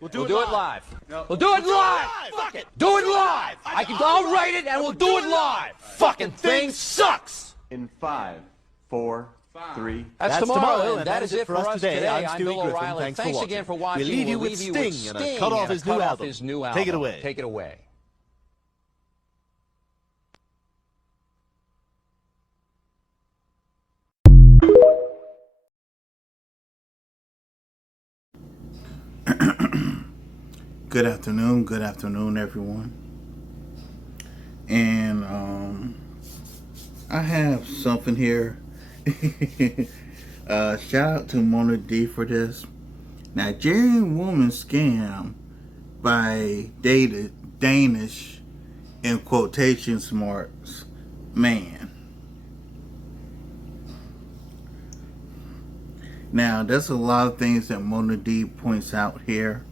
We'll do it live. No. We'll do it live. Fuck it. Do it live. I'll write it and we'll do it live. Fucking thing sucks. In 5, 4, 3. That's tomorrow, and that is it for us today. I'm Stewie Bill Griffin. O'Reilly. Thanks for again for watching. We'll leave you with Sting and a cut off his new album. Take it away. Take it away. Good afternoon, everyone. And I have something here. Shout out to Mona D for this. Nigerian woman scam by Danish in quotation marks man. Now, there's a lot of things that Mona D points out here,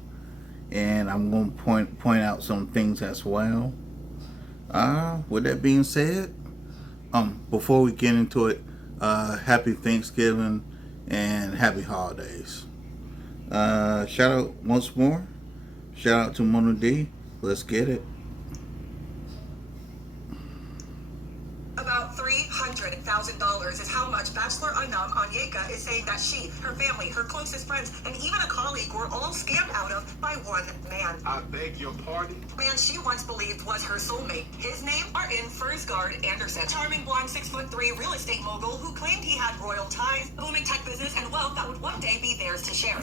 and I'm going to point out some things as well. With that being said, before we get into it, happy Thanksgiving and happy holidays. Shout out once more. Shout out to Mona D. Let's get it. About $300,000 is how much Bachelor Anam Onyeka is saying that she, her family, her closest friends, and even a colleague were all scammed out of by one man. I beg your pardon? Man she once believed was her soulmate. His name, Martin Fursgaard Anderson. Charming blonde 6'3" real estate mogul who claimed he had royal ties, booming tech business, and wealth that would one day be theirs to share.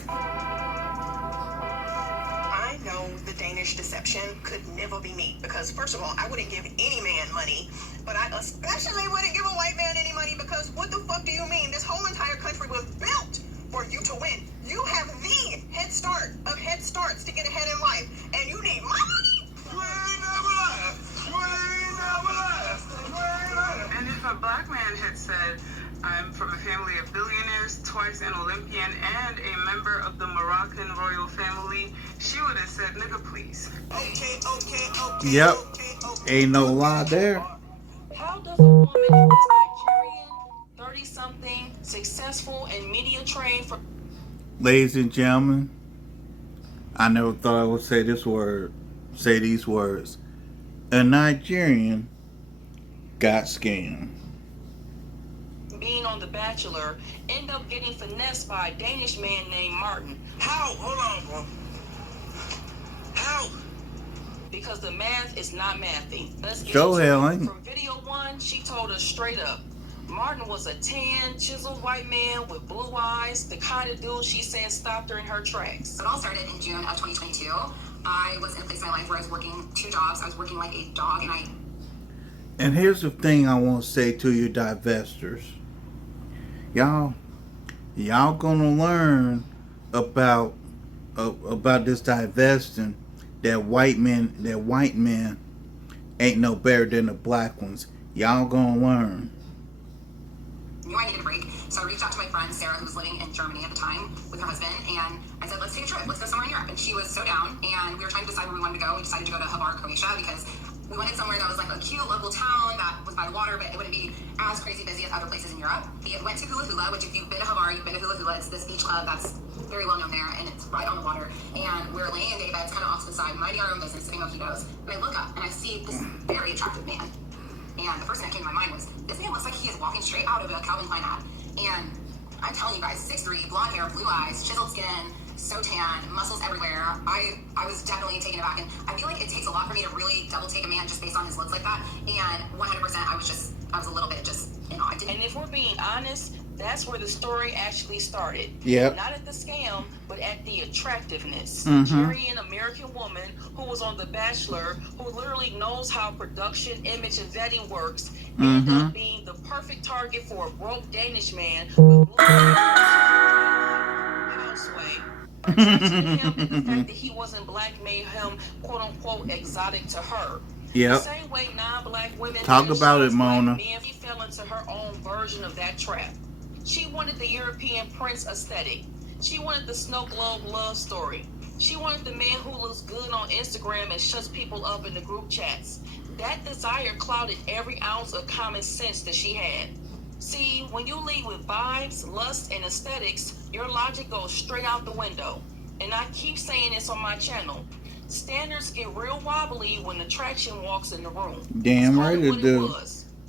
I know the Danish deception could never be me because, first of all, I wouldn't give any man money, but I especially wouldn't give a white man any money because what the fuck do you mean? This whole entire country was built for you to win. You have the head start of head starts to get ahead in life, and you need my money? And if a black man had said, I'm from a family of billionaires, twice an Olympian, and a member of the Moroccan royal family, she would have said, nigga, please. Okay. Yep. Okay. Ain't no lie there. How does a woman who is Nigerian, 30-something, successful, and media trained for... Ladies and gentlemen, I never thought I would say these words. A Nigerian got scammed. being on The Bachelor, end up getting finessed by a Danish man named Martin? How? Hold on, bro. How? Because the math is not mathing. Let's get Go into ahead, it. Lane. From video one, she told us straight up. Martin was a tan, chiseled white man with blue eyes, the kind of dude she said stopped her in her tracks. It all started in June of 2022. I was in a place in my life where I was working 2 jobs. I was working like a dog, And here's the thing I want to say to you divestors. Y'all gonna learn about this divesting that white men ain't no better than the black ones. Y'all gonna learn. knew I needed a break. So I reached out to my friend Sarah, who was living in Germany at the time with her husband, and I said, let's take a trip. Let's go somewhere in Europe. And she was so down, and we were trying to decide where we wanted to go. We decided to go to Hvar, Croatia, because we wanted somewhere that was like a cute local town that was by the water, but it wouldn't be as crazy busy as other places in Europe. We went to Hula Hula, which if you've been to Hvar, you've been to Hula Hula. It's this beach club that's very well known there, and it's right on the water. And we were laying in day beds, kind of off to the side, minding our own business, sipping mojitos. And I look up, and I see this very attractive man. And the first thing that came to my mind was, this man looks like he is walking straight out of a Calvin Klein ad. And I'm telling you guys, 6'3", blonde hair, blue eyes, chiseled skin, so tan, muscles everywhere. I was definitely taken aback, and I feel like it takes a lot for me to really double take a man just based on his looks like that. And 100%, I was a little bit just in awe. And if we're being honest, that's where the story actually started. Yep. Not at the scam, but at the attractiveness. Mm-hmm. Nigerian American woman who was on The Bachelor, who literally knows how production, image, and vetting works, ended up being the perfect target for a broke Danish man with blue houseway. Attraction to him, and the fact that he wasn't black made him quote unquote exotic to her. Yep. The same way non-black women Talk about it, Mona. She fell into her own version of that trap. She wanted the European prince aesthetic. She wanted the snow globe love story. She wanted the man who looks good on Instagram and shuts people up in the group chats. That desire clouded every ounce of common sense that she had. See, when you lead with vibes, lust, and aesthetics, your logic goes straight out the window. And I keep saying this on my channel. Standards get real wobbly when attraction walks in the room. Damn right it do.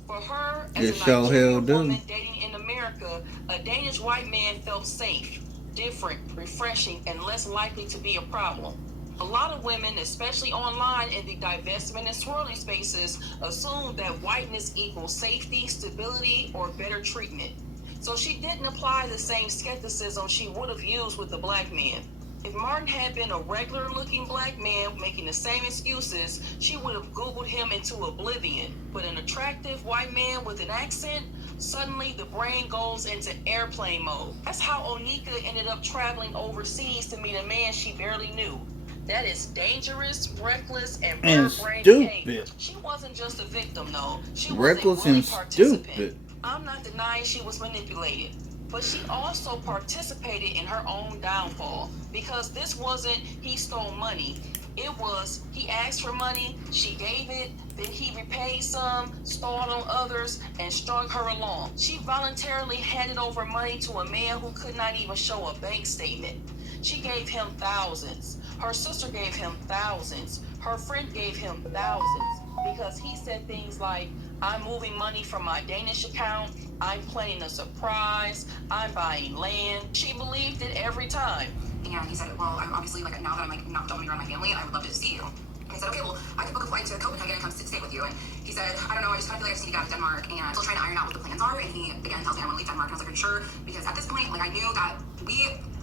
For her, as a Nigerian woman dating in America, a Danish white man felt safe, different, refreshing, and less likely to be a problem. A lot of women, especially online in the divestment and swirling spaces, assume that whiteness equals safety, stability, or better treatment. So she didn't apply the same skepticism she would have used with the black man. If Martin had been a regular looking black man making the same excuses, she would have Googled him into oblivion. But an attractive white man with an accent, suddenly the brain goes into airplane mode. That's how Onika ended up traveling overseas to meet a man she barely knew. That is dangerous, reckless, and brain behavior. She wasn't just a victim, though. She was a willing participant. I'm not denying she was manipulated, but she also participated in her own downfall, because this wasn't he stole money. It was he asked for money, she gave it, then he repaid some, stalled on others, and strung her along. She voluntarily handed over money to a man who could not even show a bank statement. She gave him thousands. Her sister gave him thousands. Her friend gave him thousands, because he said things like, I'm moving money from my Danish account, I'm planning a surprise, I'm buying land. She believed it every time. And he said, well, I'm obviously, like, now that I'm, like, not dumping around my family, I would love to see you. And he said, okay, well, I could book a flight to Copenhagen and come stay with you. And he said, I don't know, I just kind of feel like I just need to get out of Denmark. And I'm still trying to iron out what the plans are. And he, again, tells me I want to leave Denmark. And I was like, are you sure? Because at this point, like, I knew that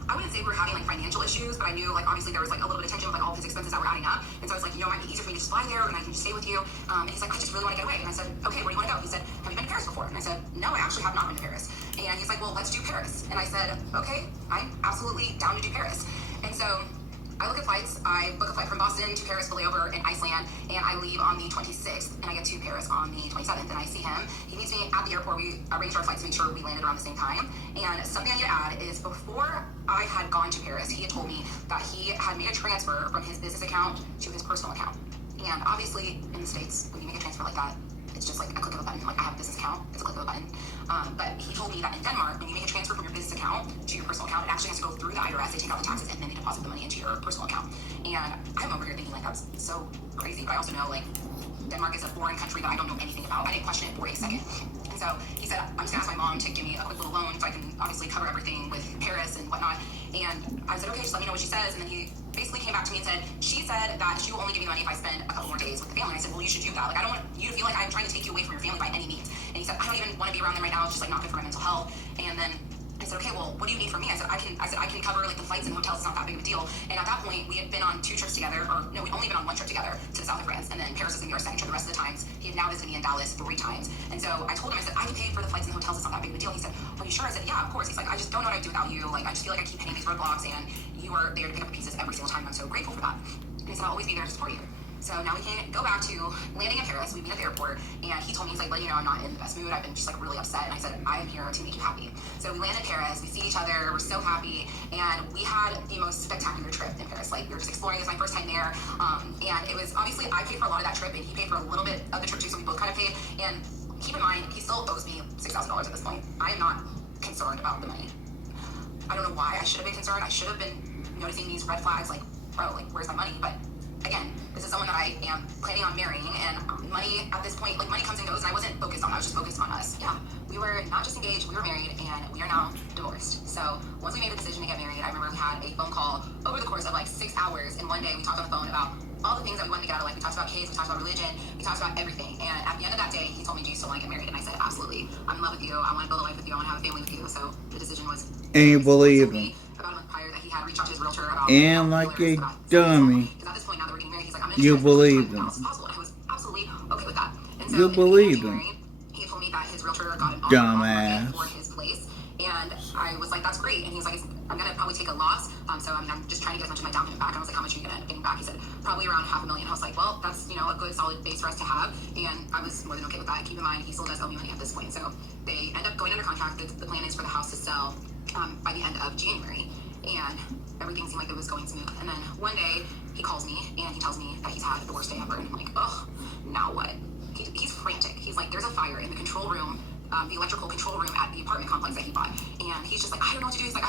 I wouldn't say we were having, like, financial issues, but I knew, like, obviously there was, like, a little bit of tension with, like, all of his expenses that were adding up. And so I was like, you know, it might be easier for me to just fly there and I can just stay with you. And he's like, I just really want to get away. And I said, okay, where do you want to go? He said, have you been to Paris before? And I said, no, I actually have not been to Paris. And he's like, well, let's do Paris. And I said, okay, I'm absolutely down to do Paris. And so I look at flights. I book a flight from Boston to Paris, layover in Iceland, and I leave on the 26th, and I get to Paris on the 27th, and I see him. He meets me at the airport. We arranged our flights to make sure we landed around the same time. And something I need to add is, before I had gone to Paris, he had told me that he had made a transfer from his business account to his personal account. And obviously, in the States, when you make a transfer like that, it's just like a click of a button. Like, I have a business account, it's a click of a button. But he told me that in Denmark, when you make a transfer from your business account to your personal account, it actually has to go through the IRS. They take out the taxes and then they deposit the money into your personal account. And I'm over here thinking, like, that's so crazy. But I also know, like, Denmark is a foreign country that I don't know anything about. I didn't question it for a second. And so he said, I'm just gonna ask my mom to give me a quick little loan so I can obviously cover everything with Paris and whatnot. And I said, okay, just let me know what she says. And then he basically came back to me and said, she said that she will only give me money if I spend a couple more days with the family. And I said, well, you should do that. Like, I don't want you to feel like I'm trying to take you away from your family by any means. And he said, I don't even want to be around them right now. It's just, like, not good for my mental health. And then I said, okay, well, what do you need from me? I said, I can cover, like, the flights and hotels. It's not that big of a deal. And at that point, we had been on 2 trips together, or no, we'd only been on 1 trip together to the south of France. And then Paris was going to be our second trip the rest of the times. He had now visited me in Dallas 3 times. And so I told him, I said, I can pay for the flights and the hotels. It's not that big of a deal. He said, are you sure? I said, yeah, of course. He's like, I just don't know what I'd do without you. Like, I just feel like I keep hitting these roadblocks and you are there to pick up the pieces every single time. And I'm so grateful for that. And he said, I'll always be there to support you. So now we can go back to landing in Paris. We meet at the airport, and he told me, he's like, let you know I'm not in the best mood. I've been just, like, really upset. And I said, I am here to make you happy. So we land in Paris. We see each other. We're so happy. And we had the most spectacular trip in Paris. Like, we were just exploring. It was my first time there. And it was, obviously, I paid for a lot of that trip, and he paid for a little bit of the trip, too. So we both kind of paid. And keep in mind, he still owes me $6,000 at this point. I am not concerned about the money. I don't know why I should have been concerned. I should have been noticing these red flags, like, bro, like, where's my money? But again, this is someone that I am planning on marrying, and money at this point, like, money comes and goes, and I wasn't focused on that. I was just focused on us. Yeah, we were not just engaged, we were married, and we are now divorced. So once we made the decision to get married, I remember we had a phone call over the course of, like, 6 hours, and one day we talked on the phone about all the things that we wanted to get out of life. We talked about kids, we talked about religion, we talked about everything. And at the end of that day, he told me, do you still want to get married? And I said, absolutely. I'm in love with you. I want to build a life with you. I want to have a family with you. So the decision was... And you believe him. About a month prior that he had reached out to his realtor about... And like a dummy. Because at this point, now that we're getting married, he's like, I'm going to... You believe him. And I was absolutely okay with that. And so you believe him. He told me that his realtor got an offer for his place. And I was like, that's great. And he was like, I'm going to probably take a loss. So I'm just trying to get as much of my down payment back. And I was like, how much are you going to end up getting back? He said, probably around $500,000. I was like, well, that's, you know, a good solid base for us to have. And I was more than okay with that. Keep in mind, he still does owe me money at this point. So they end up going under contract. The plan is for the house to sell by the end of January. And everything seemed like it was going smooth. And then one day he calls me and he tells me that he's had the worst day ever. And I'm like, oh, now what? He's frantic. He's like, there's a fire in the control room the electrical control room at the apartment complex that he bought. And he's just like, I don't know what to do. He's like,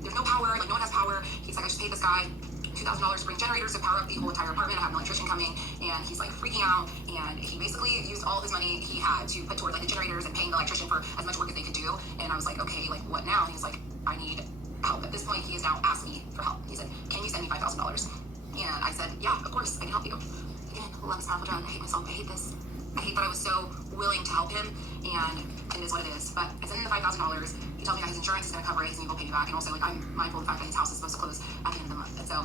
there's no power. Like, no one has power. He's like, I just paid this guy $2,000 to bring generators to power up the whole entire apartment. I have an electrician coming, and he's like freaking out. And he basically used all his money he had to put toward like the generators and paying the electrician for as much work as they could do. And I was like, okay, like what now? And he's like, I need help. At this point, he has now asked me for help. He said, can you send me $5,000? And I said, yeah, of course, I can help you. Again, love is powerful drug. I hate myself. I hate this. I hate that I was so willing to help him, and it is what it is. But I sent him the $5,000. He told me that his insurance is going to cover it. He's going to go pay me back. And also, like, I'm mindful of the fact that his house is supposed to close at the end of the month. And so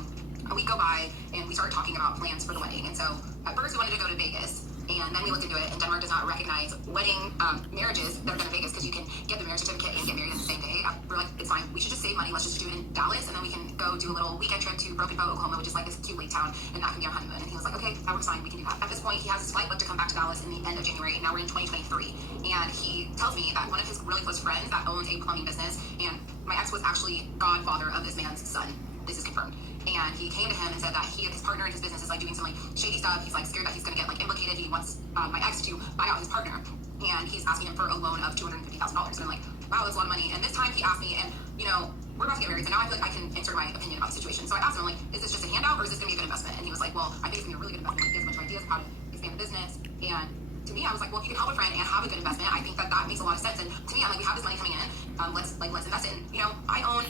a week go by, and we started talking about plans for the wedding. And so at first, we wanted to go to Vegas. And then we looked into it, and Denmark does not recognize wedding marriages that are done in Vegas because you can get the marriage certificate and get married on the same day. We're like, it's fine. We should just save money. Let's just do it in Dallas, and then we can go do a little weekend trip to Broken Bow, Oklahoma, which is like this cute lake town, and that can be our honeymoon. And he was like, okay, that works fine. We can do that. At this point, he has his flight booked to come back to Dallas in the end of January, and now we're in 2023. And he tells me that one of his really close friends that owns a plumbing business, and my ex was actually godfather of this man's son. This is confirmed. And he came to him and said that his partner in his business is like doing some like shady stuff. He's like scared that he's going to get like implicated. He wants my ex to buy out his partner, and he's asking him for a loan of $250,000. And I'm like, wow, that's a lot of money. And this time he asked me, and you know, we're about to get married, so now I feel like I can insert my opinion about the situation. So I asked him, like, is this just a handout or is this going to be a good investment? And he was like, well, I think it's going to be a really good investment. Like, he has a bunch of ideas about how to expand the business. And to me, I was like, well, if you can help a friend and have a good investment, I think that makes a lot of sense. And to me, I'm like, we have this money coming in. Let's invest it. And you know, I own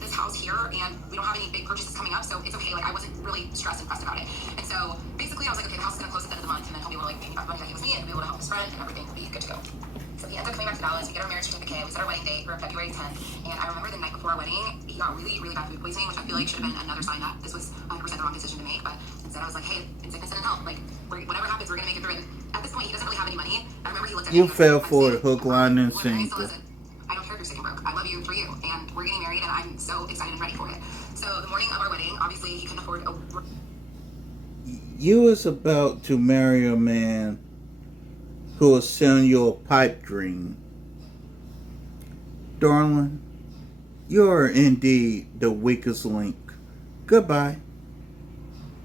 this house here, and we don't have any big purchases coming up, so it's okay. Like, I wasn't really stressed and pressed about it. And so basically I was like, okay, the house is gonna close at the end of the month, and then he'll be able to like pay me back the money that he owes me, and be able to help his friend, and everything will be good to go. So he ends up coming back to Dallas. We get our marriage certificate. We set our wedding date for February 10th. And I remember the night before our wedding, he got really, really bad food poisoning, which I feel like should have been another sign that this was 100% the wrong decision to make. But instead I was like, hey, in sickness and in health, like, whatever happens, we're gonna make it through. And at this point, he doesn't really have any money. I remember he looked at me. You fell for it, hook, line, and sinker. I don't care if you're sick and broke. I love you for you, and we're getting married, and I'm so excited and ready for it. So the morning of our wedding, obviously he couldn't afford a... You is about to marry a man who will send you a pipe dream. Darling, you are indeed the weakest link. Goodbye.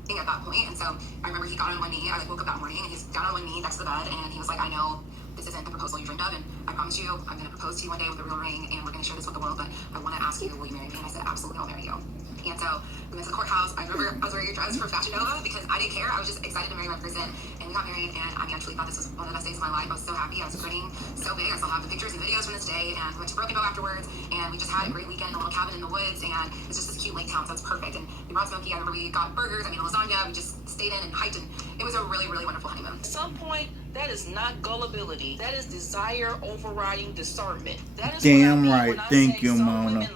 At that point, and so I remember he got on one knee. I woke up that morning, and he's down on one knee next to the bed, and he was like, I know this isn't the proposal you dreamed of, and I promise you I'm going to propose to you one day with a real ring, and we're going to share this with the world, but I want to ask you, will you marry me? And I said, absolutely, I'll marry you. And so we went to the courthouse. I remember I was wearing a dress for Fashion Nova because I didn't care. I was just excited to marry my person, and we got married, and I actually thought this was one of the best days of my life. I was so happy. I was grinning so big. I still have the pictures and videos from this day, and we went to Broken Bow afterwards, and we just had a great weekend in a little cabin in the woods, and it's just this cute lake town, so it's perfect. And we brought Smokey. I remember we got burgers, I made lasagna, we just stayed in and hiked, and it was a really, really wonderful honeymoon. At some point, that is not gullibility. That is desire overriding discernment. That is damn what I mean right. Thank you, Mona.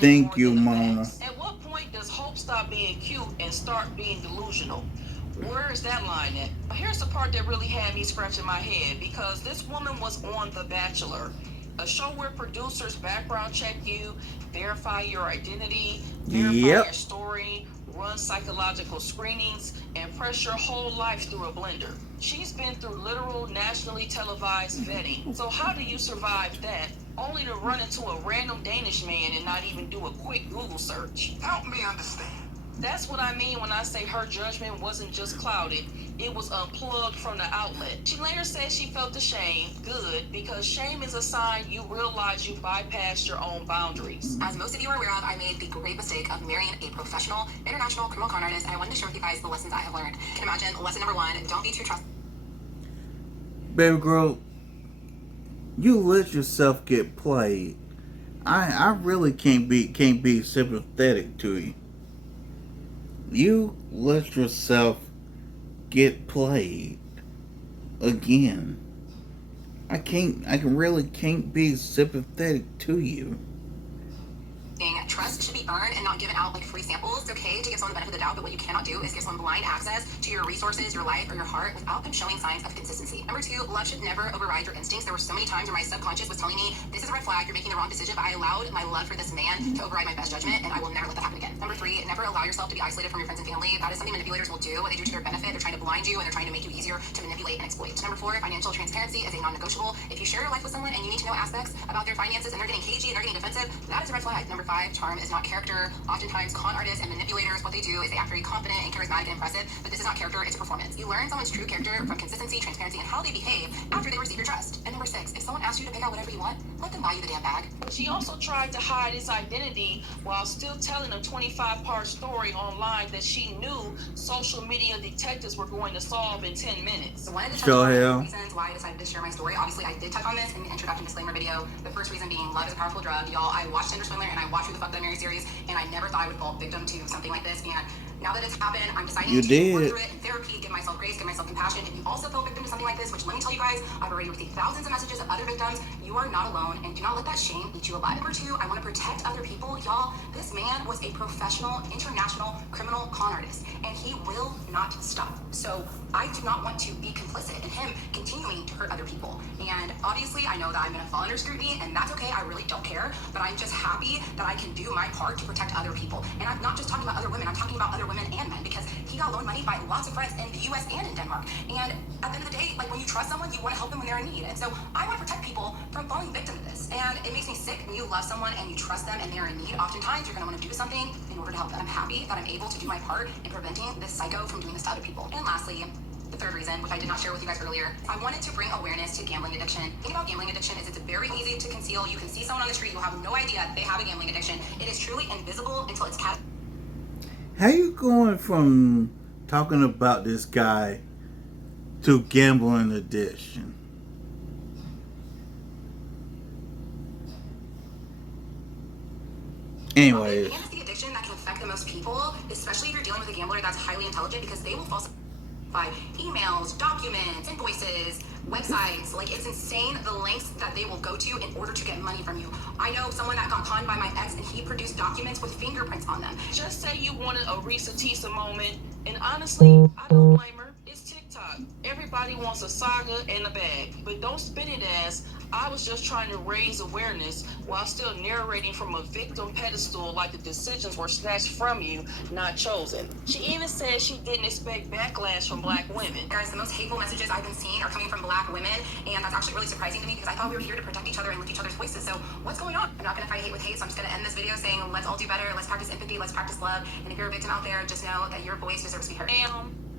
Thank you, Mona. At what point does hope stop being cute and start being delusional? Where is that line at? Here's the part that really had me scratching my head, because this woman was on The Bachelor, a show where producers background check you, verify your identity, verify your story, run psychological screenings, and press your whole life through a blender. She's been through literal nationally televised vetting. So how do you survive that, only to run into a random Danish man and not even do a quick Google search? Help me understand. That's what I mean when I say her judgment wasn't just clouded, it was unplugged from the outlet. She later said she felt the shame, good, because shame is a sign you realize you bypassed your own boundaries. As most of you are aware of, I made the great mistake of marrying a professional, international criminal con artist, and I wanted to share with you guys the lessons I have learned. You can imagine, lesson number 1, don't be too trustworthy. Baby girl, you let yourself get played. I really can't be sympathetic to you. You let yourself get played again. I really can't be sympathetic to you. Trust should be earned and not given out like free samples. It's okay to give someone the benefit of the doubt, but what you cannot do is give someone blind access to your resources, your life, or your heart without them showing signs of consistency. Number 2, love should never override your instincts. There were so many times where my subconscious was telling me, this is a red flag, you're making the wrong decision, but I allowed my love for this man to override my best judgment, and I will never let that happen again. Number 3, never allow yourself to be isolated from your friends and family. That is something manipulators will do. What they do to their benefit, they're trying to blind you, and they're trying to make you easier to manipulate and exploit. Number 4, financial transparency is a non-negotiable. If you share your life with someone and you need to know aspects about their finances and they're getting cagey and they're getting defensive, that is a red flag. Number 5, charm is not character. Oftentimes, con artists and manipulators, what they they do is they act very confident and charismatic and impressive, but this is not character, it's a performance. You learn someone's true character from consistency, transparency, and how they behave after they receive your trust. And number 6, if someone asks you to pick out whatever you want, let them buy you the damn bag. She also tried to hide his identity while still telling a 25-part story online that she knew social media detectives were going to solve in 10 minutes. So one of the reasons why I decided to share my story, obviously I did touch on this in the introduction disclaimer video. The first reason being love is a powerful drug. Y'all, I watched Tinder Swindler and I watched Who the Fuck Did I Marry series, and I never thought I would fall victim to something like this. And now that it's happened, I'm deciding to work through it in therapy, give myself grace, give myself compassion. If you also fell victim to something like this, which let me tell you guys, I've already received thousands of messages of other victims. You are not alone, and do not let that shame eat you alive. Number 2, I want to protect other people. Y'all, this man was a professional, international criminal con artist, and he will not stop. So I do not want to be complicit in him continuing to hurt other people. And obviously, I know that I'm going to fall under scrutiny, and that's okay. I really don't care, but I'm just happy that I can do my part to protect other people. And I'm not just talking about other women, I'm talking about other women and men, because he got loaned money by lots of friends in the US and in Denmark. And at the end of the day, like, when you trust someone, you want to help them when they're in need. And so I want to protect people from falling victim to this. And it makes me sick when you love someone and you trust them and they're in need. Oftentimes, you're going to want to do something in order to help them. I'm happy that I'm able to do my part in preventing this psycho from doing this to other people. And lastly, the third reason, which I did not share with you guys earlier, I wanted to bring awareness to gambling addiction. The thing about gambling addiction is it's very easy to conceal. You can see someone on the street, you'll have no idea they have a gambling addiction. It is truly invisible until it's cast. How you going from talking about this guy to gambling addiction? Anyways. And it's the addiction that can affect the most people, especially if you're dealing with a gambler that's highly intelligent, because they will falsify emails, documents, invoices, websites. Like, it's insane the lengths that they will go to in order to get money from you. I know someone that got conned by my ex, and he produced documents with fingerprints on them. Just say you wanted a Risa Tisa moment, and honestly, I don't blame her. It's TikTok. Everybody wants a saga and a bag, but don't spin it as I was just trying to raise awareness while still narrating from a victim pedestal like the decisions were snatched from you, not chosen. She even said she didn't expect backlash from black women. Guys, the most hateful messages I've been seeing are coming from black women, and that's actually really surprising to me because I thought we were here to protect each other and lift each other's voices. So what's going on? I'm not going to fight hate with hate, so I'm just going to end this video saying let's all do better, let's practice empathy, let's practice love, and if you're a victim out there, just know that your voice deserves to be heard.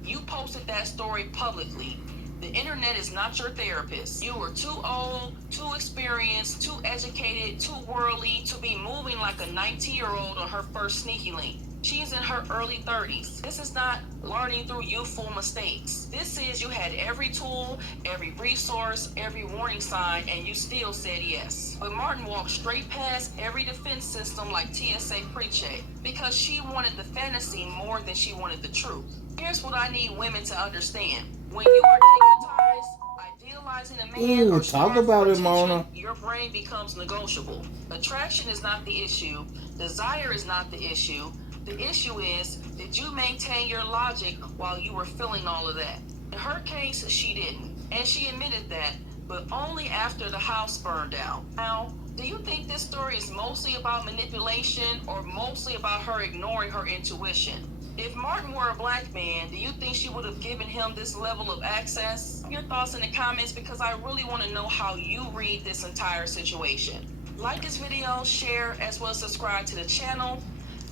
You posted that story publicly. The internet is not your therapist. You were too old, too experienced, too educated, too worldly to be moving like a 19-year-old on her first sneaky link. She's in her early 30s. This is not learning through youthful mistakes. This is you had every tool, every resource, every warning sign, and you still said yes. But Martin walked straight past every defense system like TSA pre-check because she wanted the fantasy more than she wanted the truth. Here's what I need women to understand. When you are digitized, idealizing a man, or talk about it, Mona. Your brain becomes negotiable. Attraction is not the issue. Desire is not the issue. The issue is, did you maintain your logic while you were feeling all of that? In her case, she didn't. And she admitted that, but only after the house burned down. Now, do you think this story is mostly about manipulation or mostly about her ignoring her intuition? If Martin were a black man, do you think she would have given him this level of access? Your thoughts in the comments, because I really want to know how you read this entire situation. Like this video, share, as well as subscribe to the channel.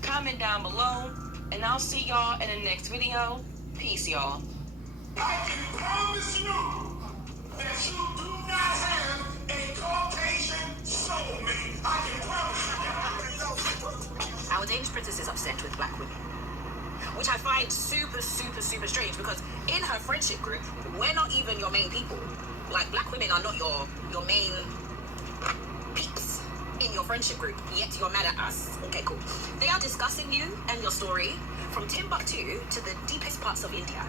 Comment down below, and I'll see y'all in the next video. Peace, y'all. I can promise you that you do not have a Caucasian soulmate. I can promise you. Our Danish princess is upset with black women, which I find super strange, because in her friendship group, we're not even your main people. Like, black women are not your main peeps in your friendship group, yet you're mad at us. Okay, cool. They are discussing you and your story from Timbuktu to the deepest parts of India.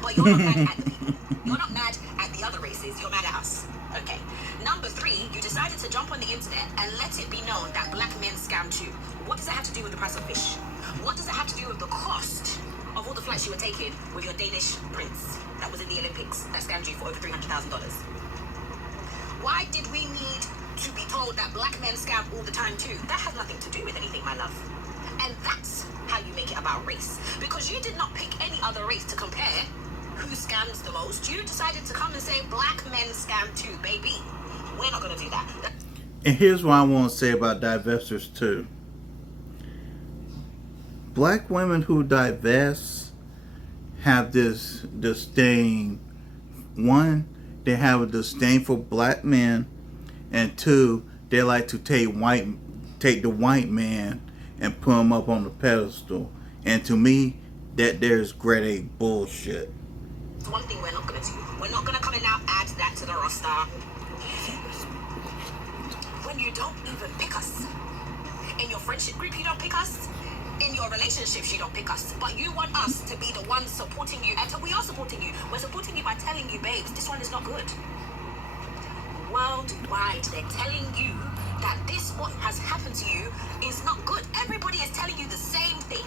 But you're not mad at the people. You're not mad at the other races. You're mad at us. Okay. Number 3, you decided to jump on the internet and let it be known that black men scam too. What does that have to do with the price of fish? What does it have to do with the cost of all the flights you were taking with your Danish prince that was in the Olympics that scammed you for over $300,000? Why did we need to be told that black men scam all the time too? That has nothing to do with anything, my love. And that's how you make it about race. Because you did not pick any other race to compare who scams the most. You decided to come and say black men scam too, baby. We're not going to do that. And here's what I want to say about divestors too. Black women who divest have this disdain. One, they have a disdain for black men, and two, they like to take the white man and put him up on the pedestal. And to me, that there's grade A bullshit. One thing we're not gonna do. We're not gonna come and now add that to the roster. When you don't even pick us. In your friendship group, you don't pick us. In your relationships, you don't pick us. But you want us to be the ones supporting you. And we are supporting you. We're supporting you by telling you, babes, this one is not good. Worldwide, they're telling you that this, what has happened to you, is not good. Everybody is telling you the same thing.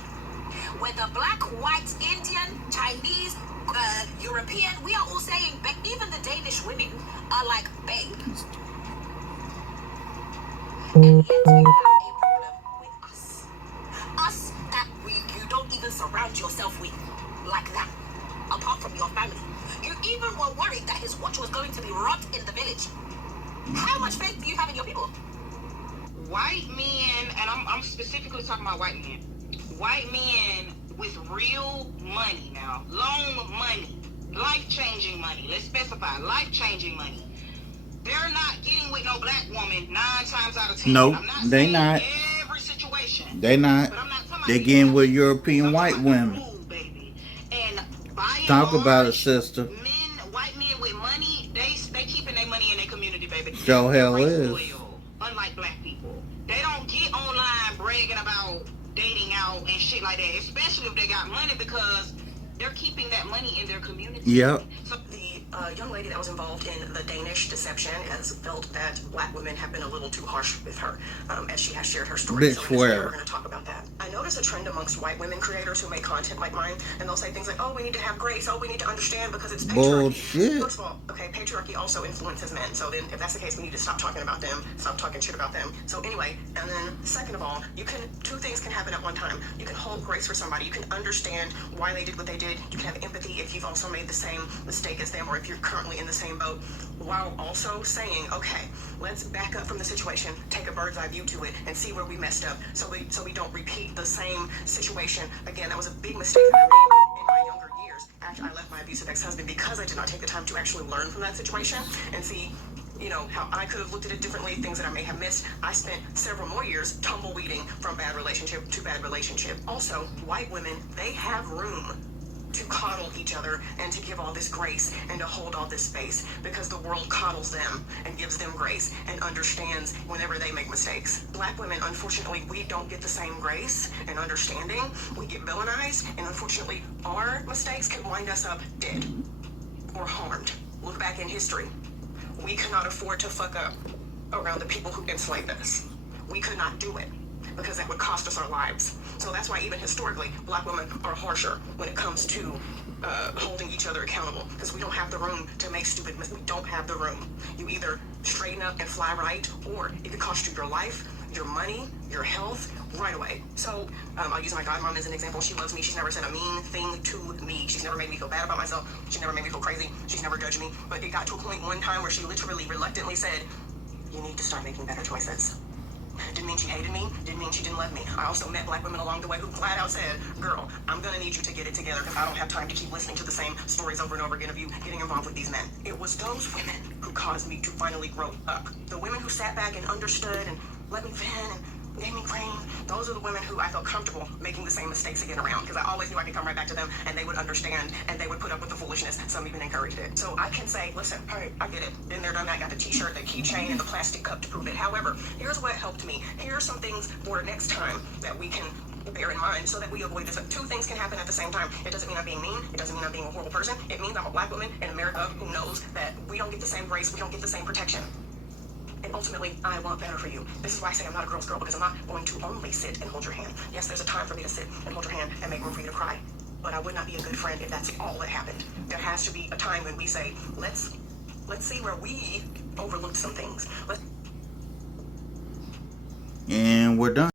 Whether black, white, Indian, Chinese, European, we are all saying, even the Danish women are like, babe. And yet you have a problem with us. Us that you don't even surround yourself with like that, apart from your family. You even were worried that his watch was going to be robbed in the village. How much faith do you have in your people? White men, and I'm specifically talking about white men. White men with real money now, long money, life-changing money. Let's specify life-changing money. They're not getting with no black woman 9 times out of 10. No, they not. Every situation. They not. They're getting with European white women. And talk about it, sister. White men with money, they keeping their money in their community, baby. Show hell is. Loyal, unlike black people. They don't get online bragging about dating out and shit like that, especially if they got money, because they're keeping that money in their community. Yep. So the young lady that was involved in the Danish deception has felt that black women have been a little too harsh with her, as she has shared her story. Bitch, where? We're going to talk about that. I notice a trend amongst white women creators who make content like mine, and they'll say things like, oh, we need to have grace, oh, we need to understand because it's patriarchy. Bullshit. First of all, okay, patriarchy also influences men, so then if that's the case, we need to stop talking about them, stop talking shit about them. So anyway, and then second of all, two things can happen at one time. You can hold grace for somebody, you can understand why they did what they did, you can have empathy if you've also made the same mistake as them, or if you're currently in the same boat, while also saying, okay, let's back up from the situation, take a bird's eye view to it, and see where we messed up, so we don't repeat the same situation again. That was a big mistake that I made in my younger years after I left my abusive ex-husband, because I did not take the time to actually learn from that situation and see, you know, how I could have looked at it differently, things that I may have missed. I spent several more years tumbleweeding from bad relationship to bad relationship. Also, white women, they have room to coddle each other and to give all this grace and to hold all this space, because the world coddles them and gives them grace and understands whenever they make mistakes. Black women, unfortunately, we don't get the same grace and understanding. We get villainized, and unfortunately, our mistakes can wind us up dead or harmed. Look back in history. We could not afford to fuck up around the people who enslaved us. We could not do it, because that would cost us our lives. So that's why even historically, black women are harsher when it comes to holding each other accountable, because we don't have the room to make stupid mistakes. We don't have the room. You either straighten up and fly right, or it could cost you your life, your money, your health, right away. So I'll use my godmom as an example. She loves me. She's never said a mean thing to me. She's never made me feel bad about myself. She never made me feel crazy. She's never judged me. But it got to a point one time where she literally reluctantly said, you need to start making better choices. Didn't mean she hated me, didn't mean she didn't love me. I also met black women along the way who flat out said, girl, I'm gonna need you to get it together, because I don't have time to keep listening to the same stories over and over again of you getting involved with these men. It was those women who caused me to finally grow up. The women who sat back and understood and let me vent and gave me cream, those are the women who I felt comfortable making the same mistakes again around, because I always knew I could come right back to them and they would understand and they would put up with the foolishness. Some even encouraged it. So I can say, listen, all right, I get it. Been there, done that. Got the t-shirt, the keychain, and the plastic cup to prove it. However, here's what helped me. Here are some things for next time that we can bear in mind so that we avoid this. Two things can happen at the same time. It doesn't mean I'm being mean. It doesn't mean I'm being a horrible person. It means I'm a black woman in America who knows that we don't get the same grace, we don't get the same protection. And ultimately, I want better for you. This is why I say I'm not a girl's girl, because I'm not going to only sit and hold your hand. Yes, there's a time for me to sit and hold your hand and make room for you to cry. But I would not be a good friend if that's all that happened. There has to be a time when we say, let's see where we overlooked some things. And we're done.